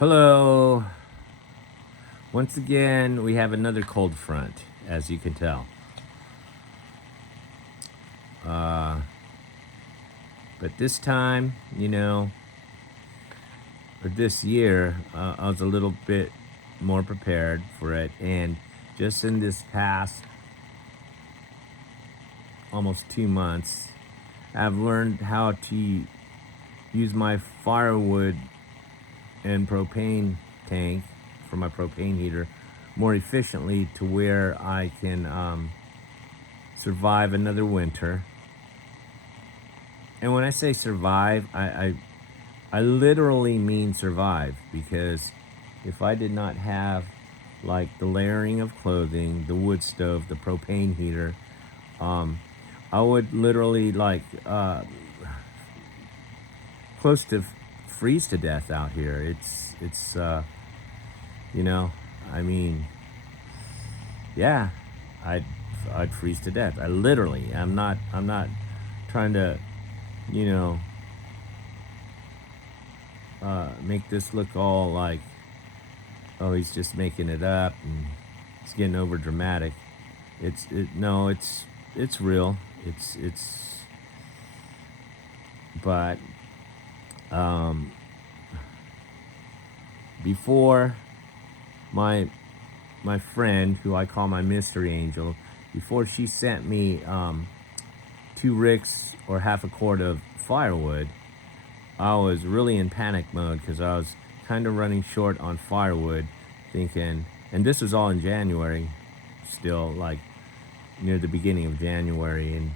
Hello. Once again, we have another cold front, as you can tell. Uh, but this time, or this year, I was a little bit more prepared for it. And just in this past almost 2 months, I've learned how to use my firewood and propane tank for my propane heater more efficiently to where I can survive another winter. And when I say survive, I literally mean survive, because if I did not have like the layering of clothing, the wood stove, the propane heater, um, I would literally close to freeze to death out here. It's you know, I mean, yeah, I'd I'd freeze to death. I literally, I'm not trying to, you know, make this look all like, oh, he's just making it up and he's getting over dramatic. No, it's real. It's but um, before my my friend, who I call my mystery angel, before she sent me 2 ricks or half a quart of firewood, I was really in panic mode because I was kind of running short on firewood, thinking, and this was all in January, still like near the beginning of January, and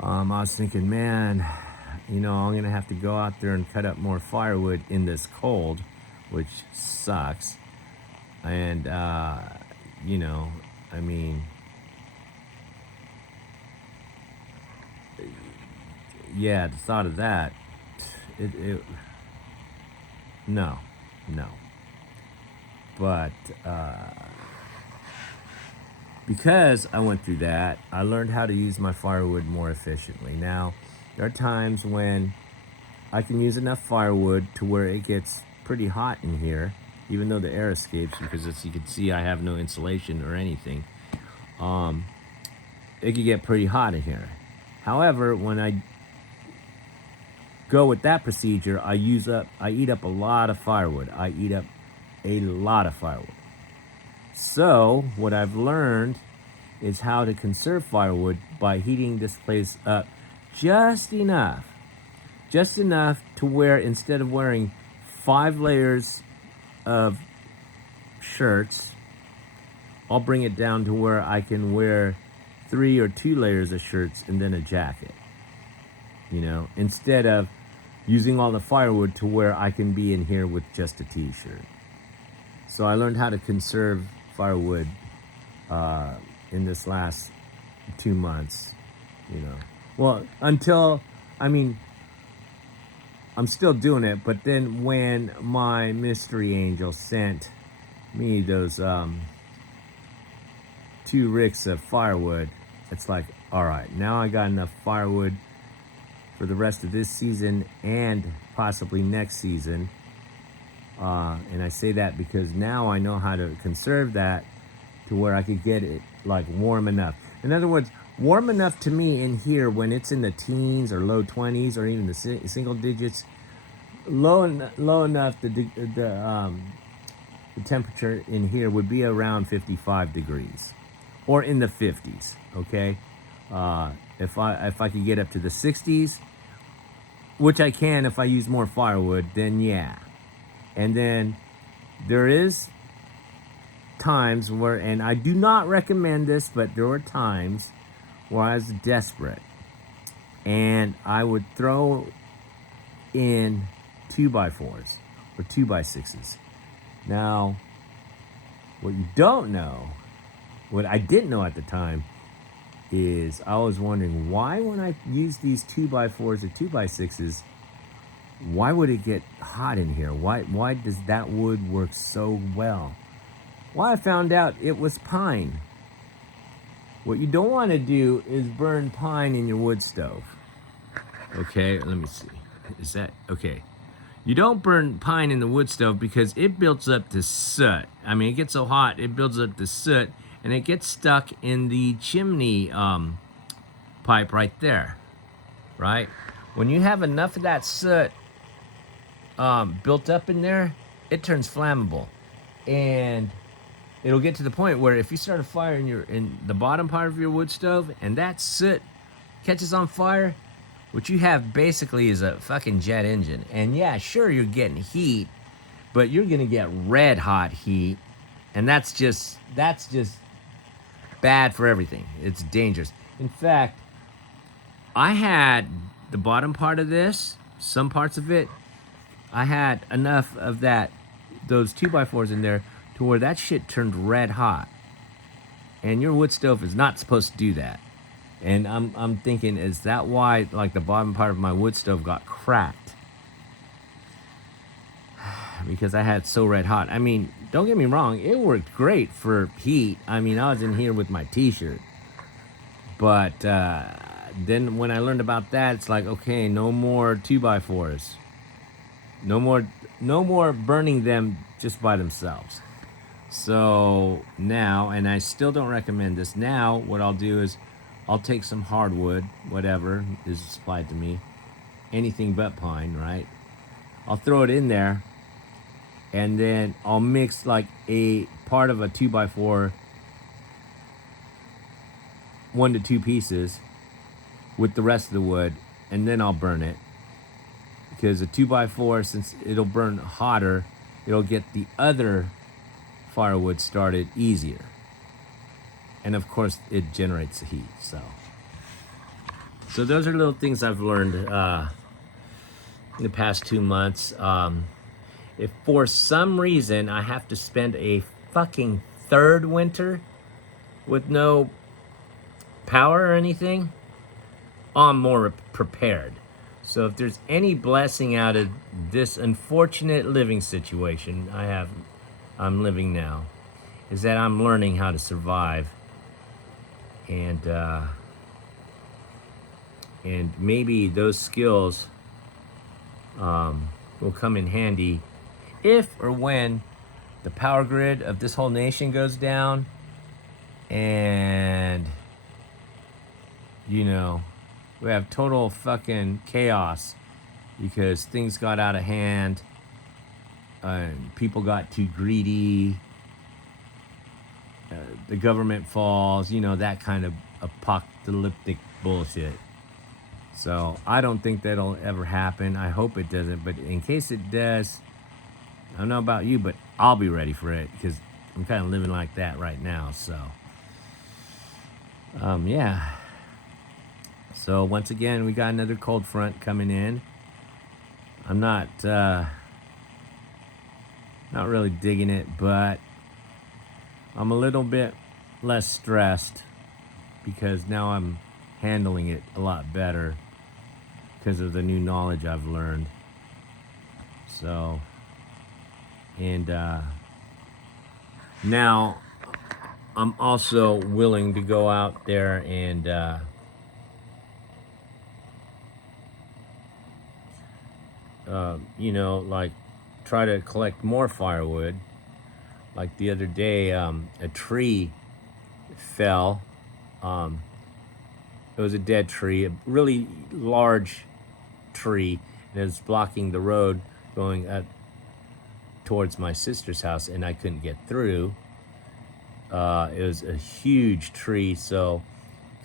I was thinking, man, I'm gonna have to go out there and cut up more firewood in this cold, which sucks, and you know, I mean, yeah, the thought of that, it no, no, but because I went through that, I learned how to use my firewood more efficiently. Now, there are times when I can use enough firewood to where it gets pretty hot in here, even though the air escapes, because as you can see, I have no insulation or anything. Um, it could get pretty hot in here. However, when I go with that procedure, I eat up a lot of firewood. I eat up a lot of firewood. So, what I've learned is how to conserve firewood by heating this place up just enough. Just enough to where instead of wearing 5 layers of shirts, I'll bring it down to where I can wear 3 or 2 layers of shirts and then a jacket. Instead of using all the firewood to where I can be in here with just a t-shirt. So I learned how to conserve firewood in this last 2 months, you know. Well, I mean, I'm still doing it, but then when my mystery angel sent me those 2 ricks of firewood, it's like, all right, now I got enough firewood for the rest of this season and possibly next season. And I say that because now I know how to conserve that to where I could get it like warm enough. In other words, warm enough to me in here when it's in the teens or low 20s or even the single digits. Low enough the temperature in here would be around 55 degrees or in the 50s. Okay, if I could get up to the 60s, which I can if I use more firewood, then yeah. And then there is times where, and I do not recommend this, but there were times where I was desperate and I would throw in 2x4s or 2x6s. Now, what you don't know, what I didn't know at the time, is I was wondering why when I use these 2x4s or 2x6s, why would it get hot in here? Why does that wood work so well? Well, I found out it was pine. What you don't want to do is burn pine in your wood stove. Okay, let me see. Is that okay? You don't burn pine in the wood stove because it builds up the soot. I mean, it gets so hot, it builds up the soot, and it gets stuck in the chimney pipe right there, right? When you have enough of that soot built up in there, it turns flammable, and it'll get to the point where if you start a fire in the bottom part of your wood stove and that soot catches on fire, what you have basically is a fucking jet engine. And yeah, sure, you're getting heat, but you're gonna get red hot heat, and that's just bad for everything. It's dangerous. In fact, I had the bottom part of this, some parts of it, I had enough of those 2x4s in there to where that shit turned red hot. And your wood stove is not supposed to do that. And I'm thinking, is that why like the bottom part of my wood stove got cracked? Because I had so red hot. I mean, don't get me wrong, it worked great for heat. I mean, I was in here with my t-shirt. But then when I learned about that, it's like, okay, no more 2x4s. No more burning them just by themselves. So now, and I still don't recommend this. Now, what I'll do is I'll take some hardwood, whatever is supplied to me, anything but pine, right? I'll throw it in there, and then I'll mix like a part of a 2x4, 1 to 2 pieces, with the rest of the wood, and then I'll burn it. Because a 2x4, since it'll burn hotter, it'll get the other firewood started easier. And of course, it generates the heat. So those are little things I've learned in the past 2 months. If for some reason I have to spend a fucking third winter with no power or anything, I'm more prepared. So if there's any blessing out of this unfortunate living situation I'm living now, is that I'm learning how to survive, and maybe those skills will come in handy if or when the power grid of this whole nation goes down, and we have total fucking chaos because things got out of hand and people got too greedy. The government falls, that kind of apocalyptic bullshit. So I don't think that'll ever happen. I hope it doesn't, but in case it does, I don't know about you, but I'll be ready for it because I'm kind of living like that right now. So, yeah. So once again, we got another cold front coming in. I'm not really digging it, but I'm a little bit less stressed because now I'm handling it a lot better because of the new knowledge I've learned. So, and now I'm also willing to go out there and like try to collect more firewood. Like the other day, a tree fell. It was a dead tree, a really large tree, and it was blocking the road going up towards my sister's house, and I couldn't get through. It was a huge tree, so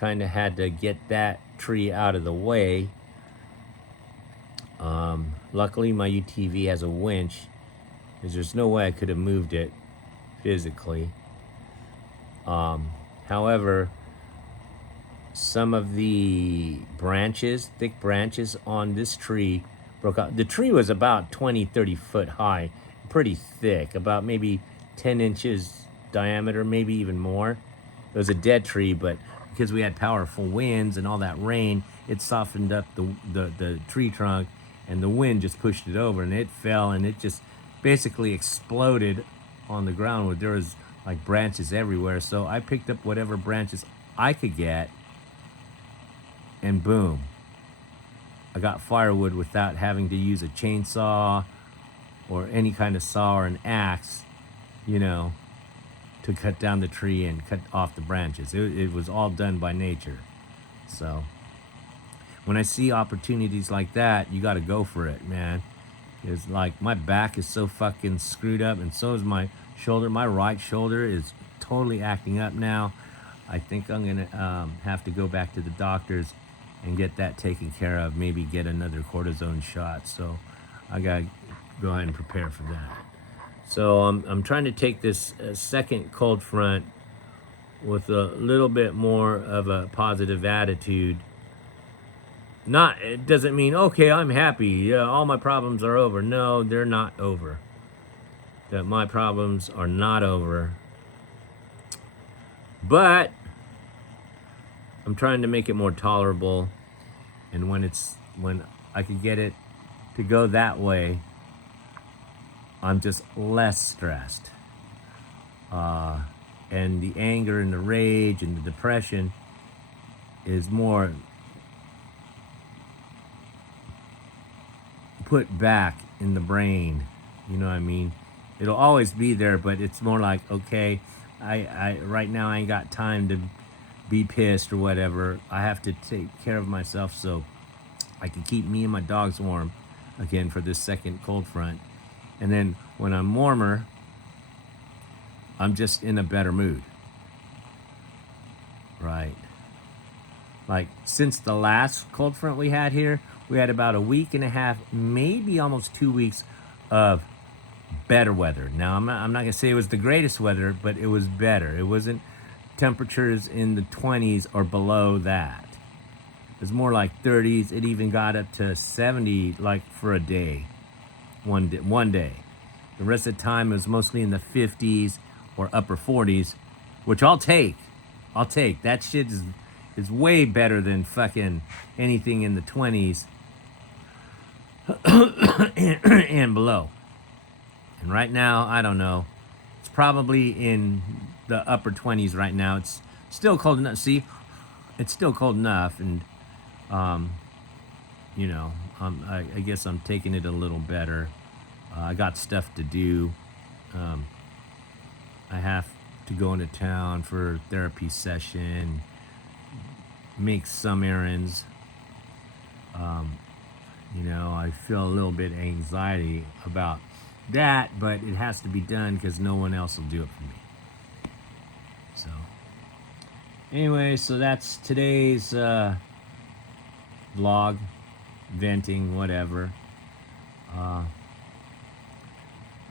kind of had to get that tree out of the way. Luckily, my UTV has a winch, because there's no way I could have moved it physically. However, some of the branches, thick branches on this tree broke out. The tree was about 20, 30 foot high, pretty thick, about maybe 10 inches diameter, maybe even more. It was a dead tree, but because we had powerful winds and all that rain, it softened up the tree trunk, and the wind just pushed it over, and it fell, and it just basically exploded on the ground where there was like branches everywhere. So I picked up whatever branches I could get, and boom, I got firewood without having to use a chainsaw or any kind of saw or an axe, you know, to cut down the tree and cut off the branches. It was all done by nature. So when I see opportunities like that, you got to go for it, man. It's like my back is so fucking screwed up, and so is my shoulder. My right shoulder is totally acting up now. I think I'm gonna have to go back to the doctors and get that taken care of. Maybe get another cortisone shot. So I gotta go ahead and prepare for that. So I'm trying to take this second cold front with a little bit more of a positive attitude. Not, it doesn't mean, okay, I'm happy, yeah, all my problems are over. No, they're not over. That my problems are not over. But I'm trying to make it more tolerable, and when I can get it to go that way, I'm just less stressed. And the anger and the rage and the depression is more put back in the brain. You know what I mean? It'll always be there, but it's more like, okay, I right now I ain't got time to be pissed or whatever. I have to take care of myself so I can keep me and my dogs warm again for this second cold front. And then when I'm warmer, I'm just in a better mood. Right. Like since the last cold front we had here, we had about a week and a half, maybe almost 2 weeks of better weather. Now, I'm not going to say it was the greatest weather, but it was better. It wasn't temperatures in the 20s or below that. It was more like 30s. It even got up to 70 like for a day. One day. The rest of the time it was mostly in the 50s or upper 40s, which I'll take. That shit is way better than fucking anything in the 20s and below. And right now, I don't know. It's probably in the upper 20s right now. It's still cold enough. See, it's still cold enough, and you know, I guess I'm taking it a little better. I got stuff to do. I have to go into town for a therapy session, make some errands. You know, I feel a little bit anxiety about that, but it has to be done because no one else will do it for me. So, anyway, so that's today's vlog, venting, whatever.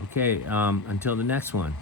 Okay, until the next one.